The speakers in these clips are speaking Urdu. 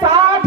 60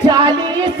40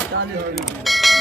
40।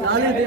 40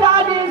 40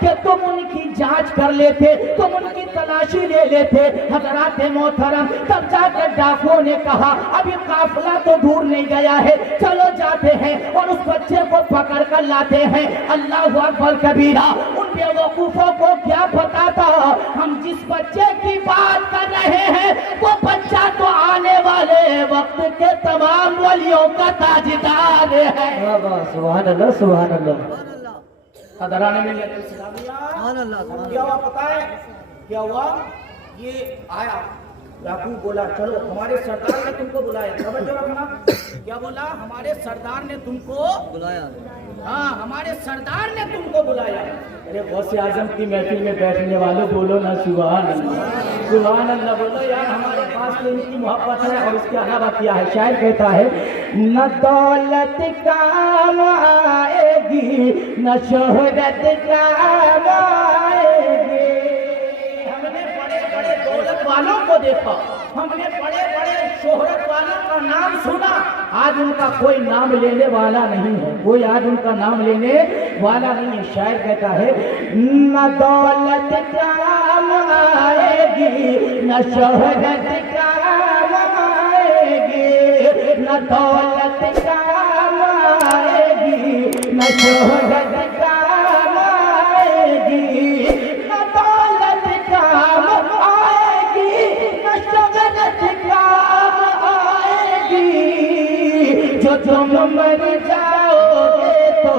کہ تم ان کی جانچ کر لیتے, تم ان کی تلاشی لے لیتے. حضرات محترم, تب جا کر ڈاکوؤں نے کہا ابھی قافلہ تو دور نہیں گیا ہے, چلو جاتے ہیں اور اس بچے کو پکڑ کر لاتے ہیں. اللہ اکبر کبیرہ. ان بیوقوفوں کو کیا پتا تھا ہم جس بچے کی بات کر رہے ہیں وہ بچہ تو آنے والے وقت کے تمام ولیوں کا تاجدار ہے. سبحان اللہ سبحان اللہ. حضران ملت اسلامیہ, کیا ہوا پتا ہے کیا ہوا؟ یہ آیا یعقوب بولا چلو ہمارے سردار نے تم کو بلایا. توجہ رکھنا, کیا بولا؟ ہمارے سردار نے تم کو بلایا. ہاں, ہمارے سردار نے تم کو بلایا. ارے غوث اعظم کی محفل میں بیٹھنے والوں بولو نا سبحان اللہ, سبحان اللہ بولو یار. ہمارے پاس تو ان کی محبت ہے. اور اس کے علاوہ کیا ہے؟ شاعر کہتا ہے نہ دولت کام آئے گی نہ شہرت کام آئے گی. ہم نے بڑے بڑے دولت والوں کو دیکھا, ہم نے بڑے بڑے شہرت والوں کا نام سنا, آج ان کا کوئی نام لینے والا نہیں ہے. کوئی آج ان کا نام لینے والا نہیں ہے. شاعر کہتا ہے نہ دولت کام آئے گی نہ شہرت کام آئے گی, نہ دولت کام آئے گی نہ شہرت کام آئے گی, نہ دولت کام آئے گی نہ شہرت کام آئے گی. جو تم مر جاؤ گے تو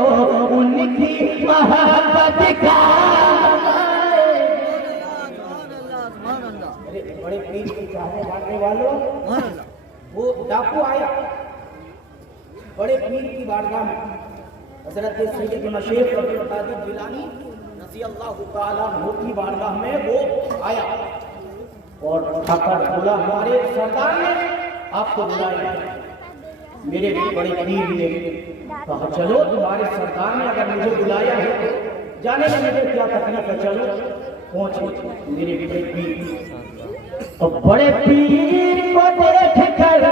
ان کی محبت کام آئے گی. بڑے پیر کی چاہنے ماننے والوں, وہ ڈاکو آیا بڑے پیر کی بارگاہ میں. حضرت سیدنا شیخ عبد القادر جیلانی رضی اللہ تعالیٰ عنہ کی بارگاہ میں وہ آیا اور آ کر بولا ہمارے سردار نے آپ کو بلایا. میرے بڑے پیر نے کہا چلو تمہارے سردار نے اگر مجھے بلایا ہے جانے میں مجھے کیا تکلیف ہے, چلو پہنچو. میرے بڑے پیر تو بڑے پیر کو دیکھ کر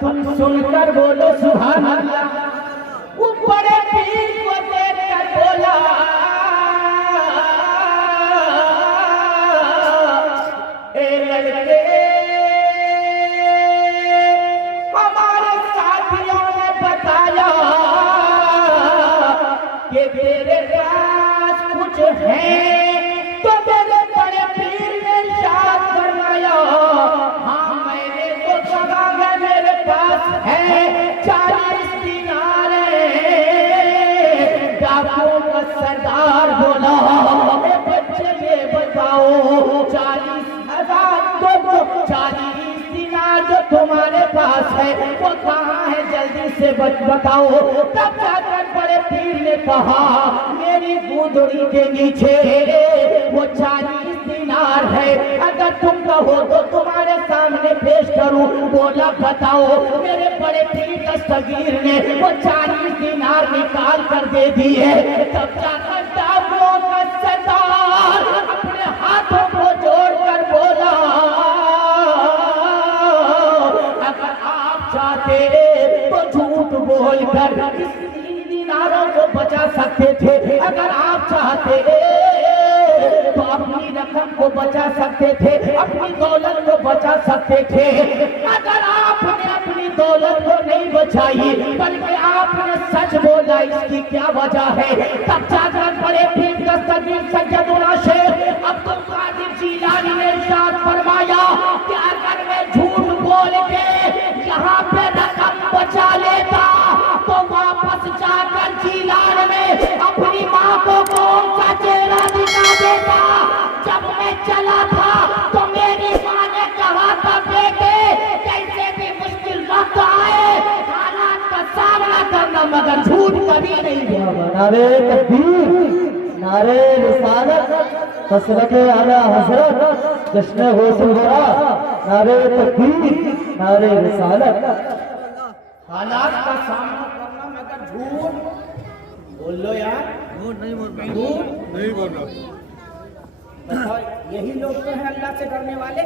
تم سن کر بولو سبحان اللہ. وہ بڑے پیر کو دیکھ کر بولا اے لڑکے, ہمارے ساتھیوں نے بتایا کہ تیرے پاس کچھ ہے. تو میرے بڑے پیر نے ارشاد فرمایا ہاں میں نے تو کہا ہے میرے پاس ہے 40 دینار. ڈاکوؤں کا سردار بولا اے بچے یہ بتاؤ 40,000 تو 40 دینار جو تمہارے پاس ہے وہ کہاں ہے, جلدی سے بتاؤ. تب جا کر بڑے پیر نے کہا میری گودڑی کے نیچے وہ 40 دینار ہے, اگر تم کہو تو تمہارے سامنے پیش کروں. بولا بتاؤ. میرے بڑے پیر دستگیر نے وہ 40 دینار نکال کر دے دیے. تب جا کر ڈاکوؤں کا سردار اپنے ہاتھوں کو جوڑ کر بولا اگر آپ چاہتے تو جھوٹ بول کر اس 3 دیناروں کو بچا سکتے تھے, اگر آپ چاہتے تو اپنی رقم کو بچا سکتے تھے, اپنی دولت کو بچا سکتے تھے. اگر آپ نے اپنی دولت کو نہیں بچائی بلکہ آپ نے سچ بولا, اس کی کیا وجہ ہے؟ تب جا کر بڑے پیر دستگیر سیدنا شیخ عبد القادر جیلانی نے ارشاد فرمایا کہ اگر میں جھوٹ بول کے یہاں پہ رقم بچا لیتا تو واپس جا کر جیلان میں اپنی ماں کو کون سا چہرہ دکھا دیتا. جب میں چلا تھا تو میری ماں نے کہا تھا بیٹے کیسے بھی مشکل وقت آئے حالات کا سامنا کرنا مگر جھوٹ کبھی نہیں دیا. نعرے تکبیر, نعرے رسالت, مسلک اعلیٰ حضرت, جشن غوث الورا. نعرے تکبیر, نعرے رسالت. حالات کا سامنا کرنا مگر جھوٹ بول لو یار, جھوٹ نہیں بولنا. یہی لوگ تو ہیں اللہ سے ڈرنے والے,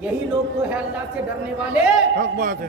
یہی لوگ تو ہے اللہ سے ڈرنے والے. حق بات ہے.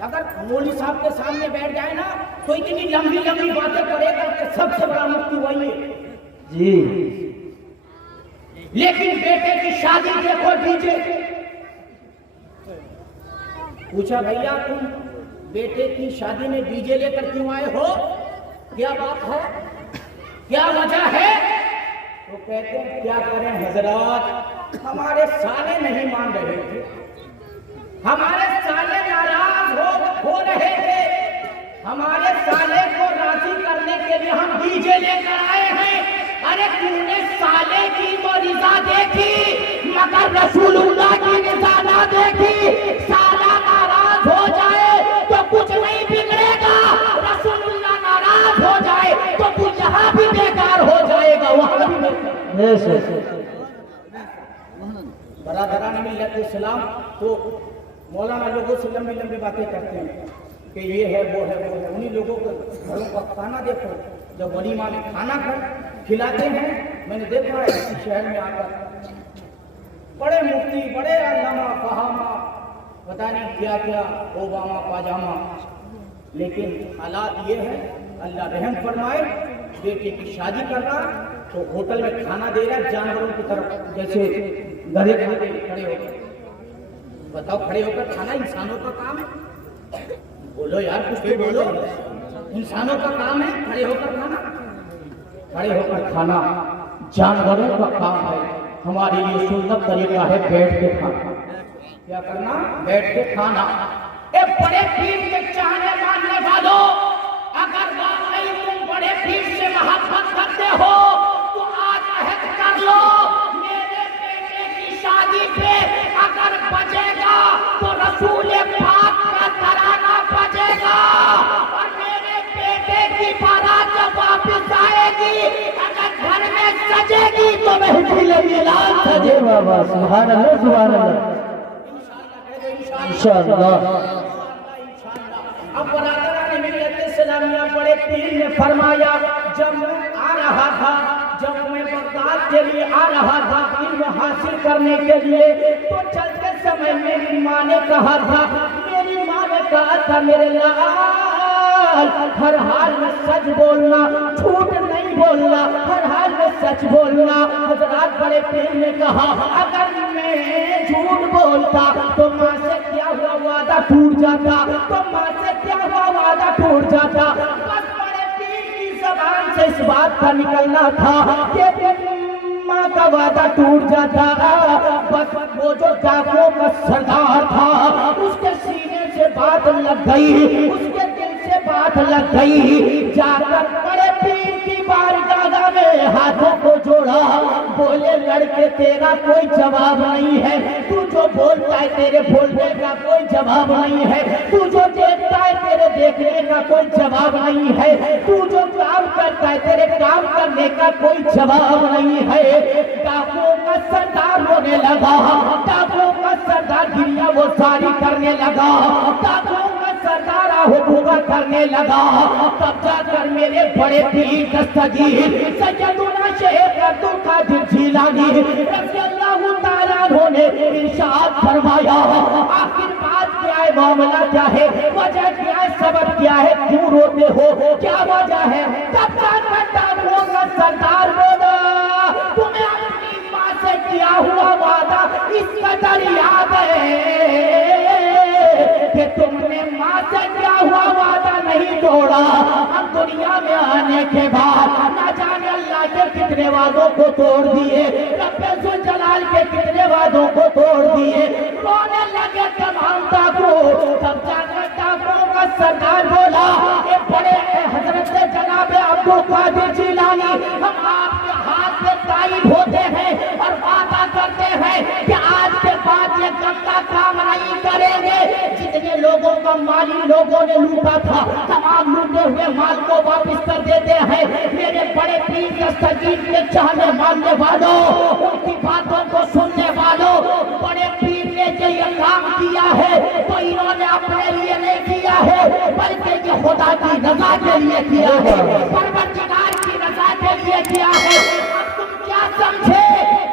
اگر مولوی صاحب کے سامنے بیٹھ جائے نا تو اتنی لمبی لمبی باتیں کرے گا کہ سب سے بڑا مفتی وہی ہے جی لیکن بیٹے کی شادی دیکھو ڈیجے پوچھا بھیا تم بیٹے کی شادی میں ڈیجے لے کر کیوں آئے ہو کیا بات ہے کیا وجہ ہے تو کہتے ہیں کیا کریں حضرات ہمارے سالے نہیں مان رہے تھے ہمارے سالے ناراض ہو رہے تھے ہمارے سالے کو راضی کرنے کے لیے ہم ڈیجے لے کر آئے ہیں ارے تم نے سالے کی وہ رضا دیکھی مگر رسول اللہ کی رضا نہ دیکھی سالہ ناراض ہو جائے تو کچھ نہیں بگڑے گا رسول اللہ ناراض ہو جائے تو کچھ یہاں بھی بیکار ہو جائے گا وہاں بھی برادران ملت اسلام تو مولانا لوگوں سے لمبی لمبی باتیں کرتے ہیں کہ یہ ہے وہ ہے انہی لوگوں کو گھروں کا کھانا دیکھو جب ولیمہ میں کھانا کھلاتے ہیں میں نے دیکھا ہے اسی شہر میں آ کر بڑے مفتی بڑے علامہ فہامہ پتہ نہیں کیا کیا اوباما پاجامہ لیکن حالات یہ ہے اللہ رحم فرمائے بیٹے کی شادی کر رہا تو ہوٹل میں کھانا دے رہا جانوروں کی طرف جیسے گدھے کھاتے کھڑے ہو کر بتاؤ کھڑے ہو کر کھانا انسانوں کا کام ہے بولو یار کچھ بھی بولو انسانوں کا کام ہے کھڑے ہو کر کھانا کھڑے ہو کر کھانا جانوروں کا کام ہے ہمارے لیے سنت طریقہ ہے بیٹھ کے کھانا کیا کرنا بیٹھ کے کھانا اے بڑے پیر کے چاہنے ماننے والوں اگر واقعی تم بڑے پیر سے محبت کرتے ہو تو آج عہد کر لو میرے بیٹے کی شادی پہ اگر بجے گا تو رسول پاک کا ترانہ بجے گا اور میرے بیٹے کی بارات جب واپس آئے گی اگر گھر میں سجے گی تو محفل میلاد سجے بابا سبحان اللہ سبحان اللہ انشاءاللہ اب برادران ملت اسلامیہ بڑے پیر نے فرمایا جب میں آ رہا تھا جب میں بغداد کے لیے آ رہا تھا علم حاصل کرنے کے لیے تو چلتے سمے میری ماں نے کہا تھا میری ماں نے کہا تھا میرے لال ہر حال میں سچ بولنا جھوٹ نہیں بولنا ہر حال میں سچ بولنا حضرات بڑے پیر نے کہا اگر میں جھوٹ بولتا تو ماں سے کیا ہوا وعدہ ٹوٹ جاتا تو ماں سے کیا ہوا وعدہ ٹوٹ جاتا بس بڑے پیر کی زبان سے اس بات کا نکلنا تھا کہ ماں کا وعدہ ٹوٹ جاتا بس وہ جو ڈاکوؤں کا سردار تھا اس کے سینے سے بات لگ گئی اس کے دل سے بات لگ گئی جا کر بڑے پیر کی بارگاہ میں ہاتھوں کو جوڑا بولے لڑکے تیرا کوئی جواب نہیں ہے تو جو بولتا ہے تیرے بولنے کا کوئی جواب نہیں ہے تو جو دیکھتا ہے تیرے دیکھنے کا کوئی جواب نہیں ہے تو جو کام کرتا ہے تیرے کام کرنے کا کوئی جواب نہیں ہے ڈاکوؤں کا سردار ہونے لگا ڈاکوؤں کا سردار گریا وہ ساری کرنے لگا ڈاکوؤں کا سردار آہوبوگا کرنے لگا تب جا کر میرے بڑے پیر دستگیر سیدنا شیخ عبد القادر جیلانی رضی اللہ تعالیٰ عنہ نے ارشاد فرمایا آخر بات کیا ہے معاملہ کیا ہے وجہ کیا ہے سبب کیا ہے کیوں روتے ہو کیا وجہ ہے تب جا کر ڈاکوؤں کا سردار بولا تمہیں اپنی ماں سے کیا ہوا وعدہ اس قدر یاد ہے کہ تم نے ماں سے کیا ہوا وعدہ نہیں توڑا ہم دنیا میں آنے کے بعد نہ جانے اللہ کے کتنے وعدوں کو توڑ دیے رب ذوالجلال کے کتنے وعدوں کو توڑ دیے رونے لگے تمام ڈاکو تب جا کر ڈاکوؤں کا سردار بولا اے بڑے حضرت جناب عبد القادر جیلانی ہم آپ کے ہاتھ میں تائید ہوتے ہیں اور وعدہ کرتے ہیں کہ آج کے بعد یہ گندا کام نہیں کریں گے جتنے لوگوں کا مالی لوگوں نے لوٹا تھا تمام لوٹے ہوئے مال کو واپس کر دیتے ہیں میرے بڑے پیر دستگیر کے چاہنے ماننے والوں ان کی باتوں کو سننے والوں بڑے پیر نے جو یہ کام کیا ہے تو انہوں نے اپنے لیے نہیں کیا ہے بلکہ یہ خدا کی رضا کے لیے کیا ہے پروردگار کی رضا کے لیے کیا ہے اب تم کیا سمجھے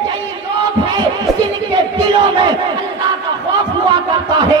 یہی لوگ ہیں جن کے دلوں میں اللہ کا خوف ہوا کرتا ہے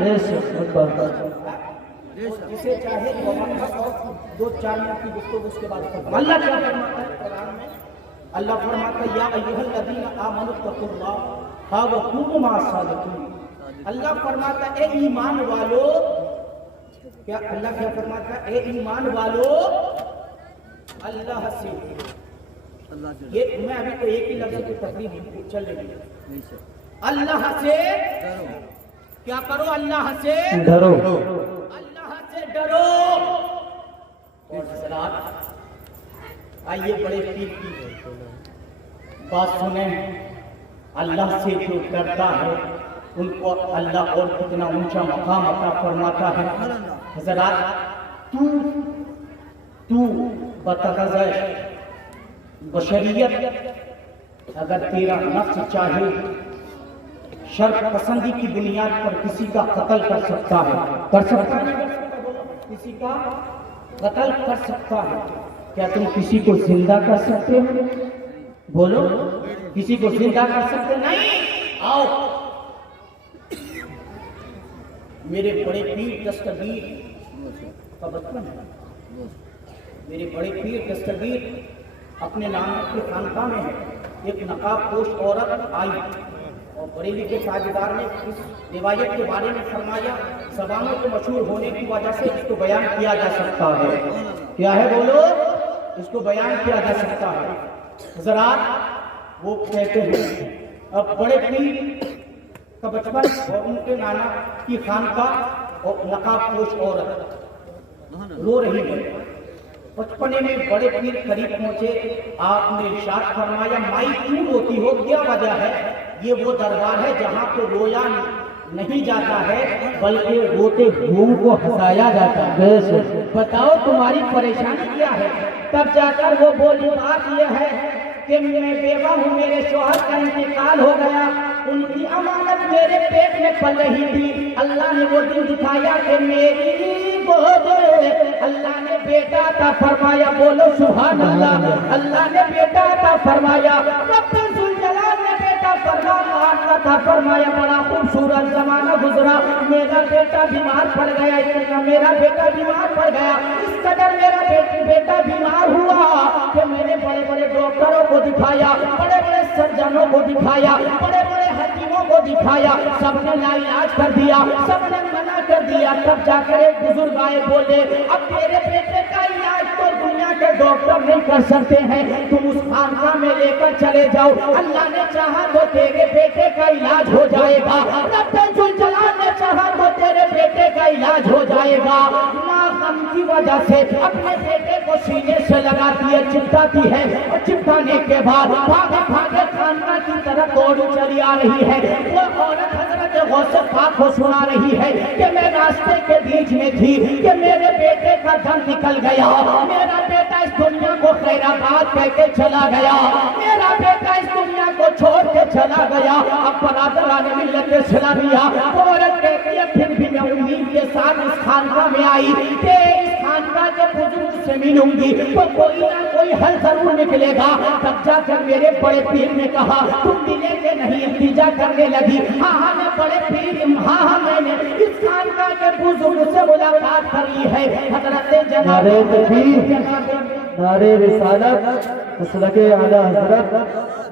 بے شک اکبر جسے چاہے تو بس اور 2-4 منٹ کی گفتگو اس کے بعد ختم۔ اللہ کیا فرماتا ہے قرآن میں؟ اللہ فرماتا ہے یا ایھا الذین آمنوا اتقوا اللہ وکونوا مع الصادقین۔ اللہ فرماتا ہے اے ایمان والو، کیا اللہ کیا فرماتا ہے؟ اے ایمان والو اللہ سے، یہ میں ابھی تو ایک ہی لفظ کی تقریر چل رہی ہے، اللہ سے کیا کرو؟ اللہ سے ڈرو اللہ سے ڈرو۔ اور حضرات آئیے بڑے پیر کی بات سنیں، اللہ سے جو ڈرتا ہے ان کو اللہ اور کتنا اونچا مقام عطا فرماتا ہے۔ حضرات تو بتغذر بشریت اگر تیرا نفس چاہے شرط پسندی کی بنیاد پر کسی کا قتل کر سکتا ہے، کر سکتا ہے، کسی کا قتل کر سکتا ہے، کیا تم کسی کو زندہ کر سکتے ہو؟ بولو، کسی کو زندہ کر سکتے؟ نہیں۔ آؤ میرے بڑے پیر دستگیر کا بچپن ہے، میرے بڑے پیر دستگیر اپنے نام کے خانقاہ میں ہے، ایک نقاب پوش عورت آئی اور بریلی کے تاجدار نے اس روایت کے بارے میں فرمایا زبانوں کے مشہور ہونے کی وجہ سے اس کو بیان کیا جا سکتا ہے۔ کیا ہے بولو؟ اس کو بیان کیا جا سکتا ہے۔ حضرات وہ کہتے ہیں اب بڑے پیر کا بچپن اور ان کے نانا کی خانقاہ اور نقاب پوش عورت رو رہی ہے۔ بچپنے میں بڑے پیر قریب پہنچے، آپ نے ارشاد فرمایا مائی کیوں روتی ہو؟ کیا وجہ ہے؟ یہ وہ دربار ہے جہاں پہ رویا نہیں جاتا ہے بلکہ روتے ہوم کو ہنسایا جاتا ہے۔ بتاؤ تمہاری پریشانی کیا ہے؟ تب جا کر وہ بولی بات یہ ہے کہ میں بیوہ ہوں، میرے شوہر کا انتقال ہو گیا، ان کی امانت میرے پیٹ میں پل رہی تھی، اللہ نے وہ دن دکھایا کہ میری گود اللہ نے بیٹا عطا فرمایا۔ بولو سبحان اللہ، اللہ نے بیٹا عطا فرمایا، رب ذوالجلال نے بیٹا عطا فرمایا۔ بڑا خوبصورت زمانہ گزرا، میرا بیٹا بیمار پڑ گیا، میرا بیٹا بیمار پڑ گیا، اس قدر میرا بیٹا بیمار ہوا کہ میں نے بڑے بڑے ڈاکٹروں کو دکھایا، بڑے بڑے سرجنوں کو دکھایا، بڑے بڑے حکیموں کو دکھایا، سب نے لا علاج کر دیا، سب نے منع کر دیا۔ تب جا کر ایک بزرگ آئے، بولے اب میرے بیٹے کا علاج تو دنیا کے ڈاکٹر نہیں کر سکتے ہیں، تم اس خانقاہ میں لے کر چلے جاؤ، اللہ نے چاہا تو تیرے بیٹے کا علاج ہو جائے گا، رب ذوالجلال نے چاہا تو تیرے بیٹے کا علاج ہو جائے گا۔ ماں غم کی وجہ سے اپنے بیٹے کو سینے سے لگاتی ہے، چپکاتی ہے، اور چپکانے کے بعد بھاگے بھاگے خانقاہ کی طرف دوڑی چلی آ رہی ہے۔ وہ عورت حضرت غوث پاک کو سنا رہی ہے کہ میں راستے کے بیچ میں تھی کہ میرے بیٹے کا دم نکل گیا، میرا بیٹا اس دنیا کو خیر آباد کہہ کے چلا گیا، میرا بیٹا اس دنیا کو چھوڑ کے چلا گیا۔ اب برادران ملت اسلامیہ عورت کہتی ہے پھر بھی میں امید کے ساتھ اس خانقاہ میں آئی کہ اس خانقاہ کے بزرگ سے ملوں گی تو کوئی نہ کوئی حل ضرور نکلے گا۔ تب جا کر میرے بڑے پیر نے کہا تم ملے گے نہیں؟ التجا کرنے لگی، ہاں میں بڑے پیر، ہاں میں نے اس خانقاہ کے بزرگ سے ملاقات کری ہے۔ حضرت جناب نعرہ تکبیر، نعرہ رسالت، مسلک اعلی حضرت،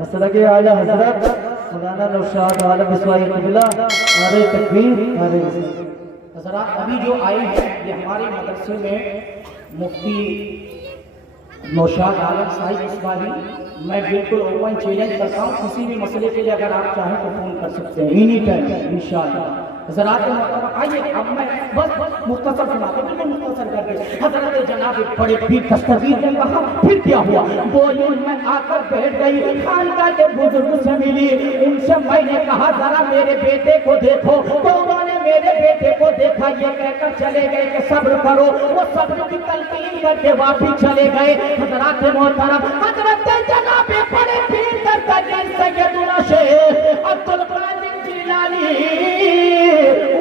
مسلک اعلی حضرت مولانا نوشاد عالم اسماعیل قبلہ، نعرہ تکبیر، نعرہ رسالت۔ حضرات ابھی جو آئے ہیں یہ ہمارے مدرسے میں مفتی نوشاد عالم صاحب اسماعیل، میں بالکل اوپن چیلنج کرتا ہوں، کسی بھی مسئلے کے لیے اگر آپ چاہیں تو فون کر سکتے ہیں اینی ٹائم انشاءاللہ۔ حضرات آئیے اب میں بس مختصر سناتا ہوں، بالکل مختصر کر کے۔ حضرت جناب بڑے پیر دستگیر نے کہا پھر کیا ہوا؟ بولی میں آ کر بیٹھ گئی، خانقاہ کے بزرگ سے ملی، ان سے میں نے کہا ذرا میرے بیٹے کو دیکھو، تو انہوں نے میرے بیٹے کو دیکھا، یہ کہہ کر چلے گئے کہ صبر کرو، وہ صبر کی تلقین کر کے واپس چلے گئے۔ حضرات محترم حضرت جناب بڑے پیر دستگیر سیدنا شیخ عبدالقادر جیلانی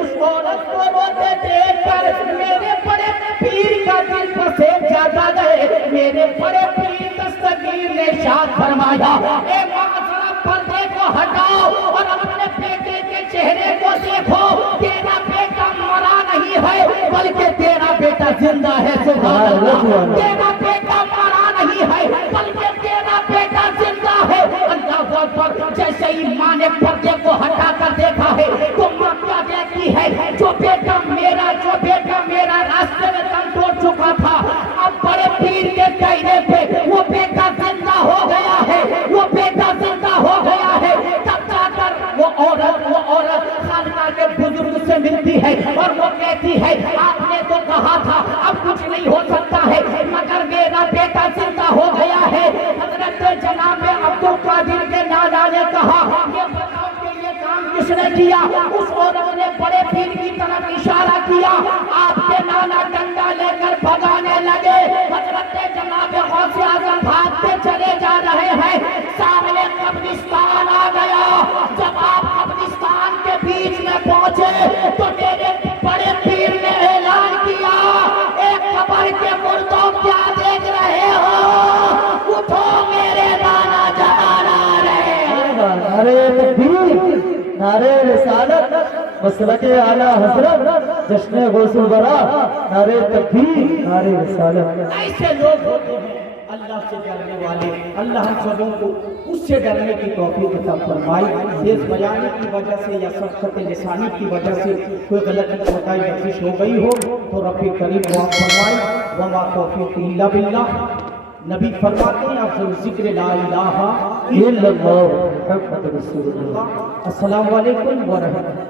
اس عورت کو روتے دیکھ کر میرے بڑے پیر کا دل پسند جاتا گئے۔ میرے بڑے پیر دستگیر نے ارشاد فرمایا اے ماں ذرا پردے کو ہٹاؤ اور اپنے بیٹے کے چہرے کو دیکھو، تیرا بیٹا مرا نہیں ہے بلکہ تیرا بیٹا زندہ ہے، سبحان اللہ، تیرا بیٹا مرا نہیں ہے بلکہ تیرا بیٹا زندہ ہے، اللہ اکبر۔ جیسے ہی ماں نے پردے کو ہٹا کر دیکھا ہے تو ماں کیا دیکھتی ہے، جو بیٹا میرا راستے میں دم توڑ چکا تھا، اب بڑے پیر کے کہنے پہ وہ بیٹا زندہ ہو گیا ہے، وہ بیٹا زندہ ہو گیا ہے۔ تب جا کر وہ عورت خانقاہ کے بزرگ سے ملتی ہے اور وہ کہتی ہے آپ نے تو کہا تھا اب کچھ نہیں ہو سکتا ہے مگر میرا بیٹا زندہ ہو گیا ہے۔ حضرت جناب عبد القادر کے نانا نے کہا یہ بتاؤ کہ یہ کام کس نے کیا؟ اس عورت نے بڑے پیر کی طرف اشارہ کیا، آپ کے نانا ڈنڈا لے کر بھگانے لگے۔ حضرت جناب غوث اعظم بھاگتے چلے جا رہے ہیں، سامنے قبرستان آ گیا۔ جب آپ قبرستان کے بیچ میں پہنچے تو میرے بڑے پیر نے اعلان کیا ایک قبر کے مردوں کیا دیکھ رہے ہو، اٹھو میرے نانا جہاں آ رہے ہیں۔ نعرے تکبیر، نعرے رسالت، مسلک اعلیٰ حضرت، جشن غوث الورا، نعرے تکبیر، نعرے رسالت۔ ایسے لوگ ہوتے ہیں اللہ سے ڈرنے والے، اللہ ہم سبوں کو اس سے ڈرنے کی توفیق عطا فرمائے۔ تیز بیانی کی وجہ سے یا سخت لسانی کی وجہ سے کوئی غلطی خطائی بخشش ہو گئی ہو تو رب کریم معاف فرمائے۔ وما توفیق الا باللہ۔ نبی فرماتے ہیں افضل ذکر لا الہ الا اللہ محمد رسول اللہ۔ السلام علیکم ورحمۃ اللہ۔